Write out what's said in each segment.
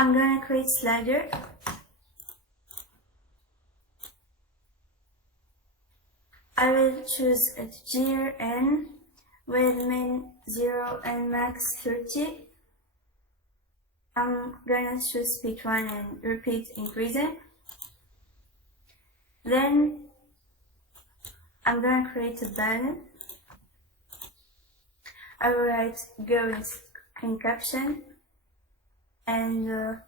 I'm gonna create slider. I will choose a integer n with min 0 and max 30. I'm gonna choose speed 1 and repeat increasing. Then I'm gonna create a button. I will write go in caption and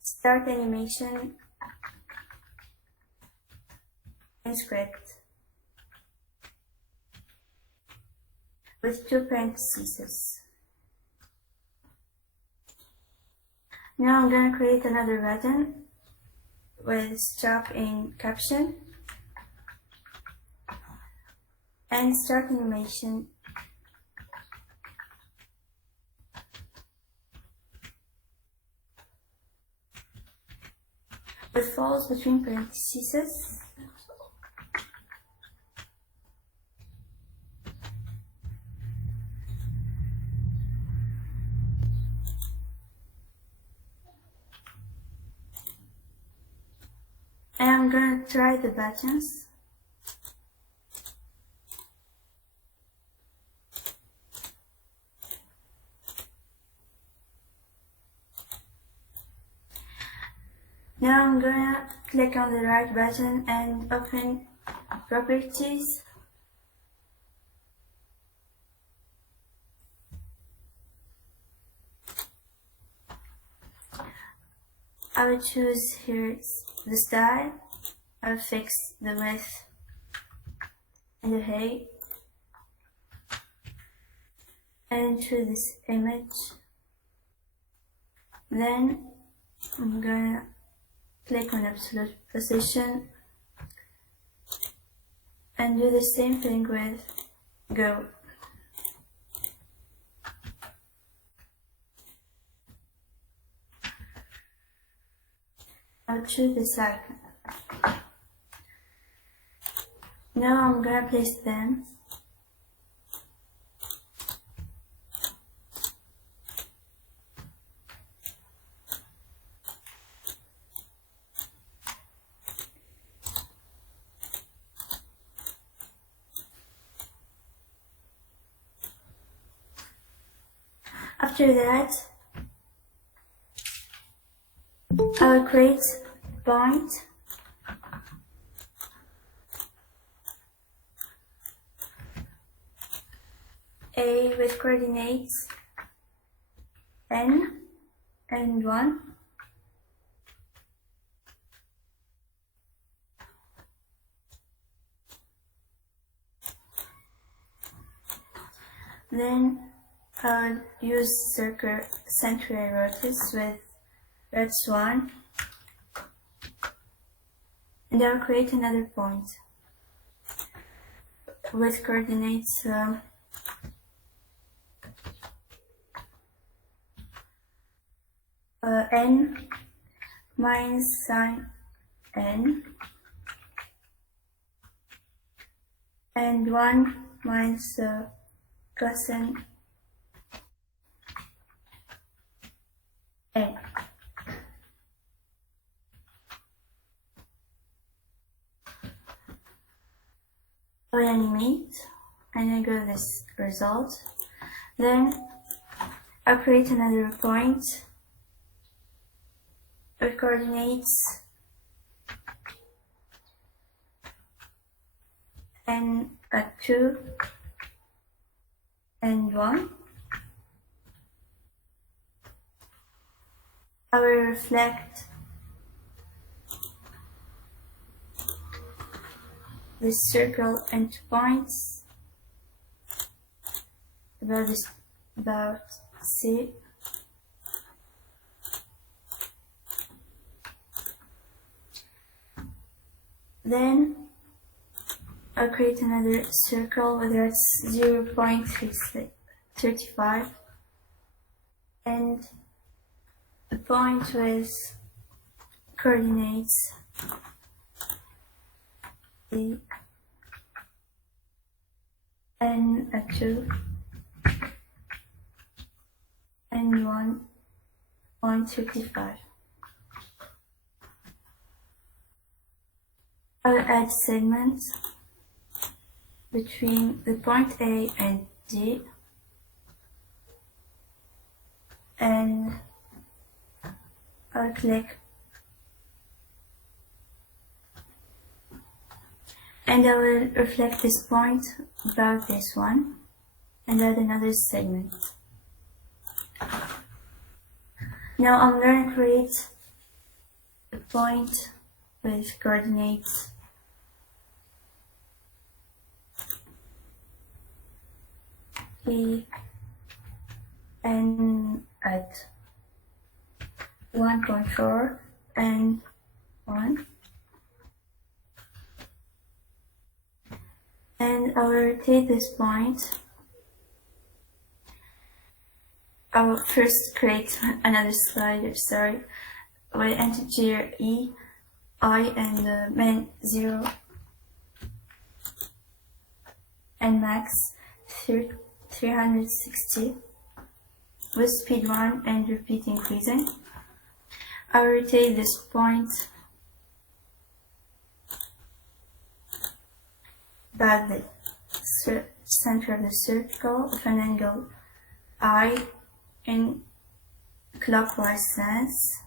start animation in script with 2 parentheses. Now I'm gonna create another button with stop in caption and start animation with false between parentheses. And I'm gonna try the buttons. Now I'm gonna click on the right button and open properties. I will choose here the style. I will fix the width and the height and choose this image. Then I'm gonna click on absolute position and do the same thing with go. I'll choose this icon. Now I'm gonna place them. After that, I will create point A with coordinates n and 1. Then I'll use central rotates with radius 1, and I'll create another point with coordinates n minus sine n and 1 minus cosine n. I will animate and I go this result. Then I'll create another point with coordinates n at 2 and 1. I will reflect this circle into points about C. Then I'll create another circle with that's 0.35 and a point with coordinates E and a 2 and 1 0.55. I'll add segments between the point A and D, and I'll click and I will reflect this point above this one and add another segment. Now I'm going to create a point with coordinates P and at 1.4 and 1, and I will rotate this point. I will first create another slider, sorry, with integer E, I, and min 0 and max 360 with speed 1 and repeat increasing. I will rotate this point by the center of the circle of an angle I in clockwise sense.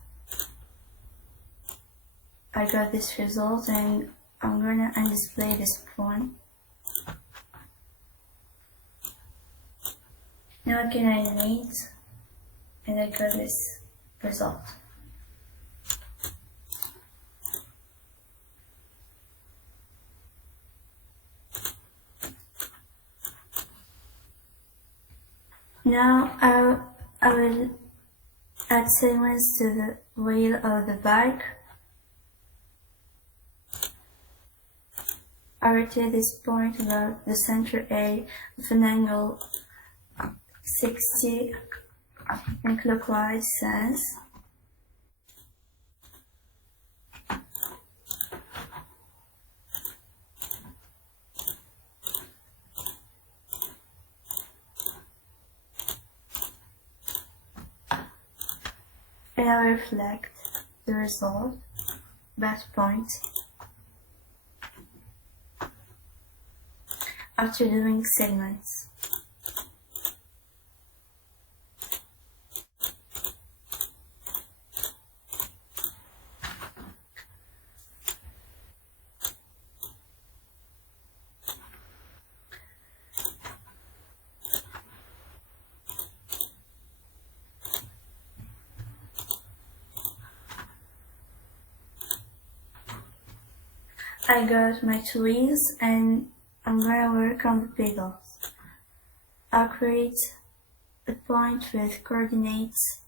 I got this result and I'm gonna undisplay this point. Now I can animate and I got this result. Now I will add segments to the wheel of the bike. I rotate this point about the center A with an angle 60 in clockwise sense. And I will reflect the result, that point, after doing segments. I got my two wheels and I'm gonna work on the pedals. I'll create a point with coordinates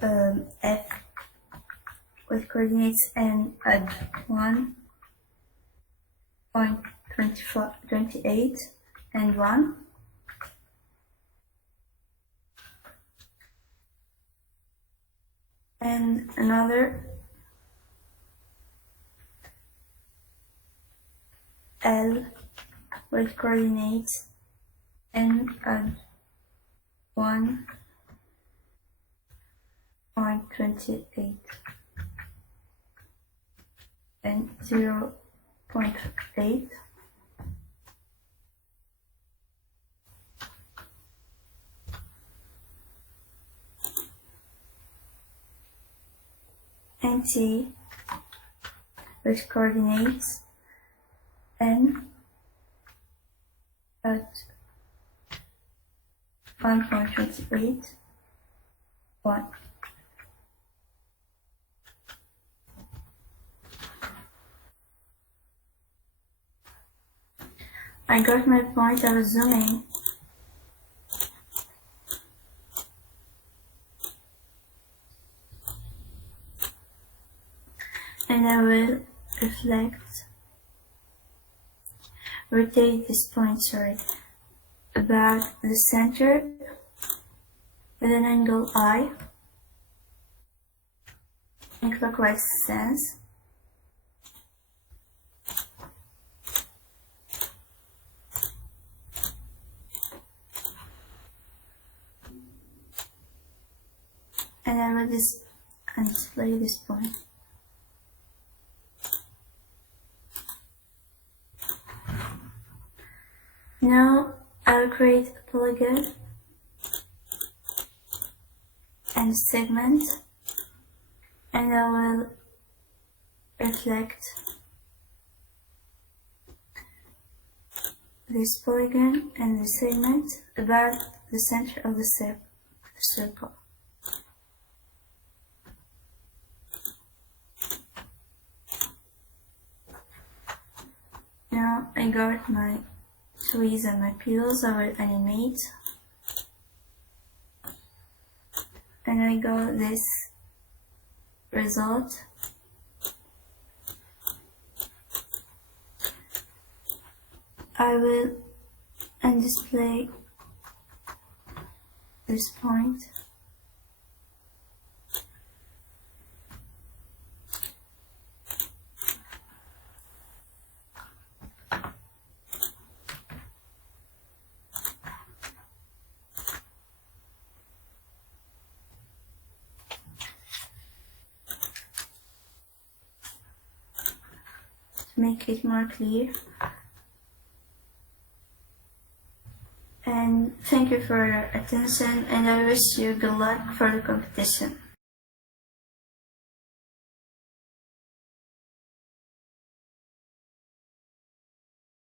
F with coordinates N at 1.28 and 1. And another L with coordinates N at 1.28 and 0.8. And T with coordinates N at 1.28, 1. I got my point, I was zooming. And I will rotate this point, about the center with an angle I in clockwise sense. and I will display this point. Now I'll create a polygon and a segment, and I will reflect this polygon and the segment about the center of the circle. Now I got my trees and my pillows. I will animate, and I got this result. I will display this point. To make it more clear. And thank you for your attention, and I wish you good luck for the competition.